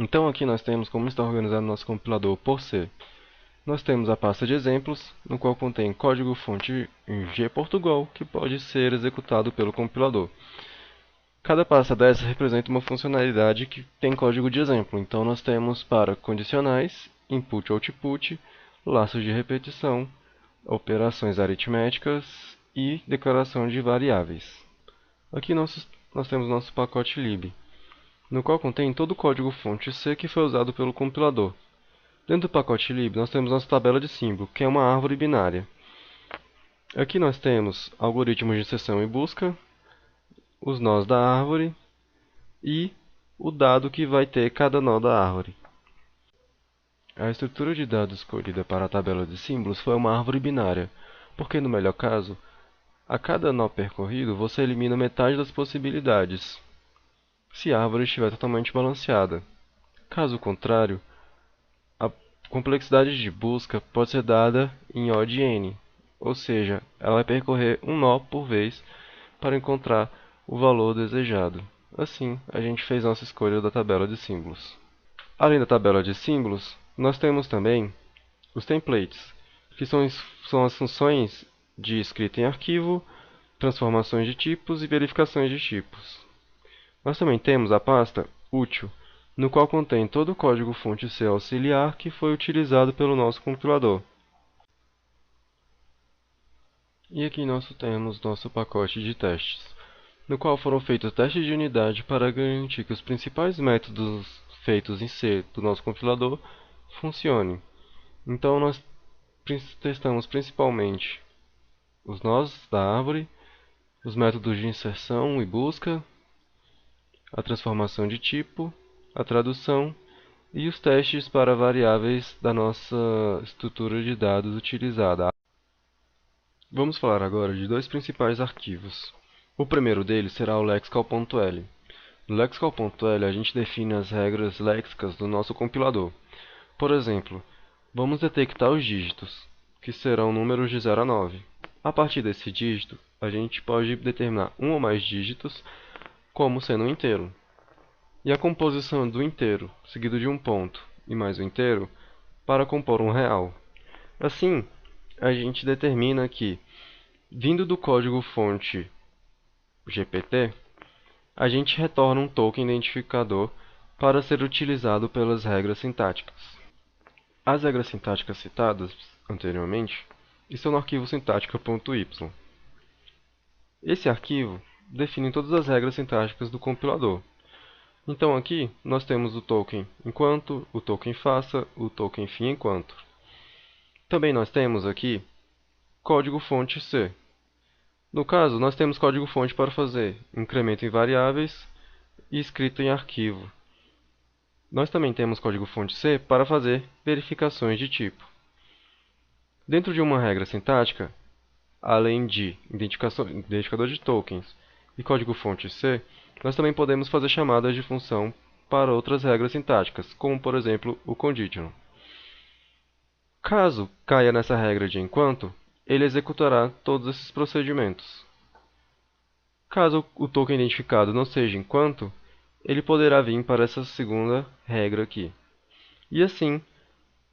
Então aqui nós temos como está organizado nosso compilador por C. Nós temos a pasta de exemplos, no qual contém código-fonte em Gportugal, que pode ser executado pelo compilador. Cada pasta dessa representa uma funcionalidade que tem código de exemplo. Então nós temos para condicionais, input-output, laços de repetição, operações aritméticas e declaração de variáveis. Aqui nós temos nosso pacote lib, no qual contém todo o código-fonte C que foi usado pelo compilador. Dentro do pacote lib, nós temos nossa tabela de símbolo, que é uma árvore binária. Aqui nós temos algoritmos de inserção e busca, os nós da árvore e o dado que vai ter cada nó da árvore. A estrutura de dados escolhida para a tabela de símbolos foi uma árvore binária, porque no melhor caso, a cada nó percorrido você elimina metade das possibilidades, se a árvore estiver totalmente balanceada. Caso contrário, a complexidade de busca pode ser dada em O de n, ou seja, ela vai percorrer um nó por vez para encontrar o valor desejado. Assim, a gente fez nossa escolha da tabela de símbolos. Além da tabela de símbolos, nós temos também os templates, que são as funções de escrita em arquivo, transformações de tipos e verificações de tipos. Nós também temos a pasta útil, no qual contém todo o código-fonte C auxiliar que foi utilizado pelo nosso compilador. E aqui nós temos nosso pacote de testes, no qual foram feitos testes de unidade para garantir que os principais métodos feitos em C do nosso compilador funcionem. Então nós testamos principalmente os nós da árvore, os métodos de inserção e busca, a transformação de tipo, a tradução e os testes para variáveis da nossa estrutura de dados utilizada. Vamos falar agora de dois principais arquivos. O primeiro deles será o lexical.l. No lexical.l a gente define as regras léxicas do nosso compilador. Por exemplo, vamos detectar os dígitos, que serão números de 0 a 9. A partir desse dígito, a gente pode determinar um ou mais dígitos como sendo um inteiro. E a composição do inteiro, seguido de um ponto e mais um inteiro, para compor um real. Assim, a gente determina que, vindo do código-fonte GPT, a gente retorna um token identificador para ser utilizado pelas regras sintáticas. As regras sintáticas citadas anteriormente estão no arquivo sintática.y. Esse arquivo define todas as regras sintáticas do compilador. Então aqui nós temos o token enquanto, o token faça, o token fim enquanto. Também nós temos aqui código-fonte C. No caso, nós temos código-fonte para fazer incremento em variáveis e escrita em arquivo. Nós também temos código-fonte C para fazer verificações de tipo. Dentro de uma regra sintática, além de identificador de tokens e código-fonte C, nós também podemos fazer chamadas de função para outras regras sintáticas, como por exemplo o conditional. Caso caia nessa regra de enquanto, ele executará todos esses procedimentos. Caso o token identificado não seja enquanto, ele poderá vir para essa segunda regra aqui. E assim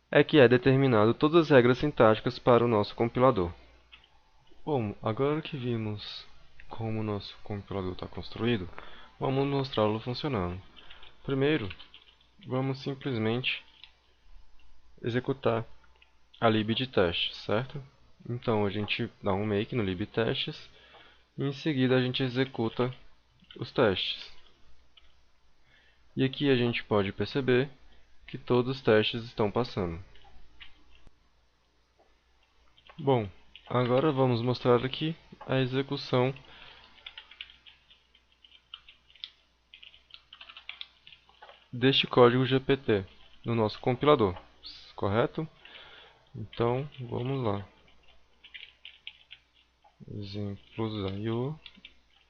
é que é determinado todas as regras sintáticas para o nosso compilador. Bom, agora que vimos como o nosso compilador está construído, vamos mostrá-lo funcionando. Primeiro, vamos simplesmente executar a lib de testes, certo? Então a gente dá um make no libtestes e em seguida a gente executa os testes. E aqui a gente pode perceber que todos os testes estão passando. Bom, agora vamos mostrar aqui a execução deste código GPT no nosso compilador, correto? Então, vamos lá. Exemplos.io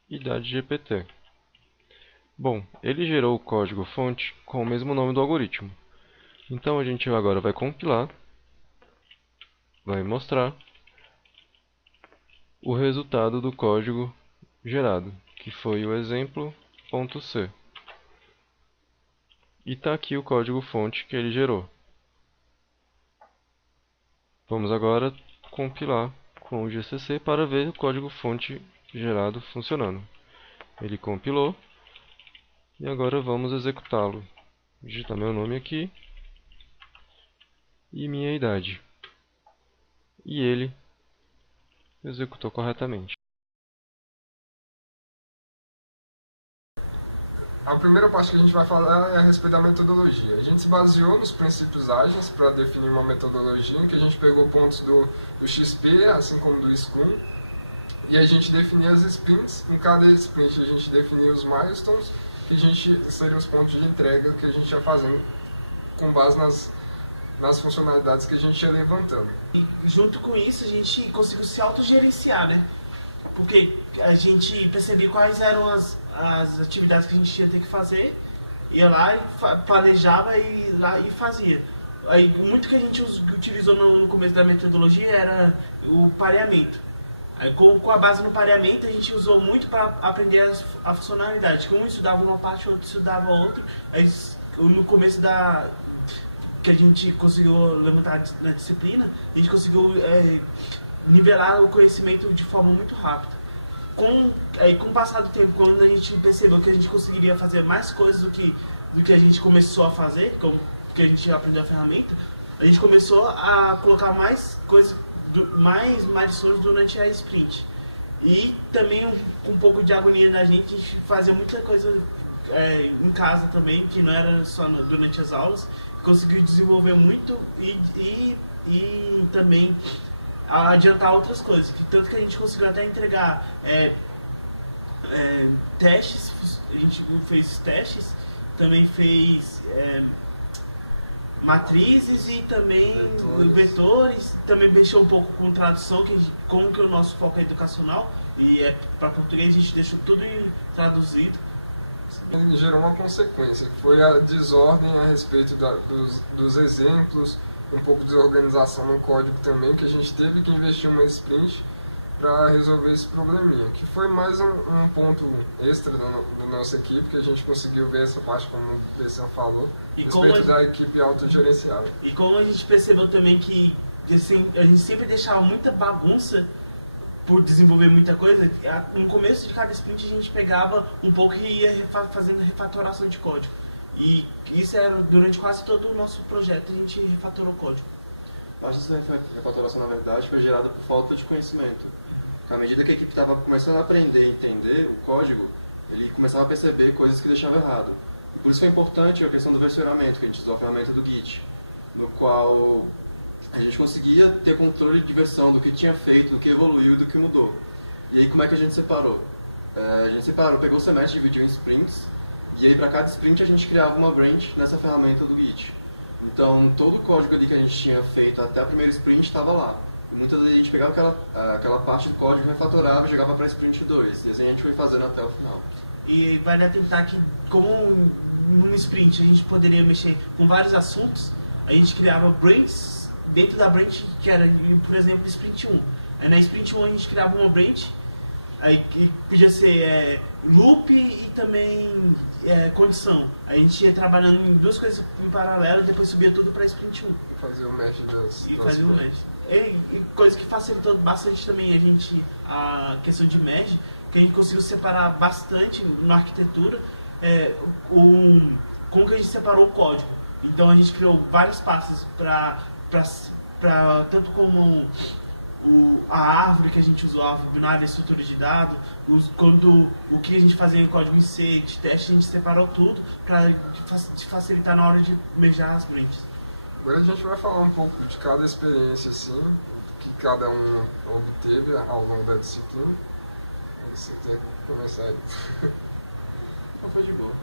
e idade GPT. Bom, ele gerou o código-fonte com o mesmo nome do algoritmo. Então, a gente agora vai compilar, vai mostrar o resultado do código gerado, que foi o exemplo.c. E está aqui o código-fonte que ele gerou. Vamos agora compilar com o GCC para ver o código-fonte gerado funcionando. Ele compilou e agora vamos executá-lo. Digitar meu nome aqui e minha idade. E ele executou corretamente. A primeira parte que a gente vai falar é a respeito da metodologia. A gente se baseou nos princípios ágeis para definir uma metodologia em que a gente pegou pontos do XP, assim como do Scrum, e a gente definia as sprints. Em cada sprint a gente definia os milestones, que seriam os pontos de entrega que a gente ia fazendo com base nas funcionalidades que a gente ia levantando. E junto com isso a gente conseguiu se autogerenciar, né? Porque a gente percebia quais eram as atividades que a gente ia ter que fazer, ia lá e planejava e lá e fazia. Aí, muito que a gente utilizou no começo da metodologia era o pareamento. Aí, com a base no pareamento, a gente usou muito para aprender a funcionalidade. Um estudava uma parte, o outro estudava outra. Aí, no começo que a gente conseguiu levantar na disciplina, a gente conseguiu nivelar o conhecimento de forma muito rápida. Com o passar do tempo, quando a gente percebeu que a gente conseguiria fazer mais coisas do que a gente começou a fazer, que a gente aprendeu a ferramenta, a gente começou a colocar mais coisas, mais lições durante a sprint. E também com um pouco de agonia da gente, a gente fazia muita coisa em casa também, que não era só durante as aulas. Conseguiu desenvolver muito e também adiantar outras coisas, tanto que a gente conseguiu até entregar testes, a gente fez testes, também fez matrizes e também vetores, também mexeu um pouco com tradução, como que o nosso foco é educacional e para português a gente deixou tudo traduzido. Gerou uma consequência, que foi a desordem a respeito dos exemplos, um pouco de desorganização no código também, que a gente teve que investir uma sprint para resolver esse probleminha, que foi mais um ponto extra da nossa equipe, que a gente conseguiu ver essa parte, como o Bessan falou, a respeito da equipe autogerenciável. E como a gente percebeu também que assim, a gente sempre deixava muita bagunça por desenvolver muita coisa, no começo de cada sprint a gente pegava um pouco e ia fazendo refatoração de código. E isso era durante quase todo o nosso projeto, a gente refatorou o código. Parte dessa refatoração, na verdade, foi gerada por falta de conhecimento. À medida que a equipe estava começando a aprender e entender o código, ele começava a perceber coisas que deixavam errado. E por isso foi importante a questão do versioramento, que a gente usou a ferramenta do Git, no qual a gente conseguia ter controle de versão do que tinha feito, do que evoluiu e do que mudou. E aí como é que a gente separou? A gente separou, pegou o semestre, dividiu em sprints, e aí para cada sprint a gente criava uma branch nessa ferramenta do Git. Então todo o código ali que a gente tinha feito até a primeira sprint estava lá. E muitas vezes a gente pegava aquela parte do código, refatorava e jogava para a sprint 2. E assim a gente foi fazendo até o final. E vale atentar que, como num sprint a gente poderia mexer com vários assuntos, a gente criava branches dentro da branch que era, por exemplo, sprint 1. Aí na sprint 1 a gente criava uma branch, aí que podia ser loop e também condição. Aí a gente ia trabalhando em duas coisas em paralelo e depois subia tudo para sprint 1. E fazer o mesh das E fazia o mesh. E coisa que facilitou bastante também a questão de mesh, que a gente conseguiu separar bastante na arquitetura como que a gente separou o código. Então a gente criou várias pastas para tanto como a árvore que a gente usou, a árvore binária, a estrutura de dados, o que a gente fazia em código em C, de teste, a gente separou tudo para facilitar na hora de mejar as branches. Agora a gente vai falar um pouco de cada experiência, assim, o que cada um obteve ao longo da disciplina. Você quer começar aí? Não, foi de boa.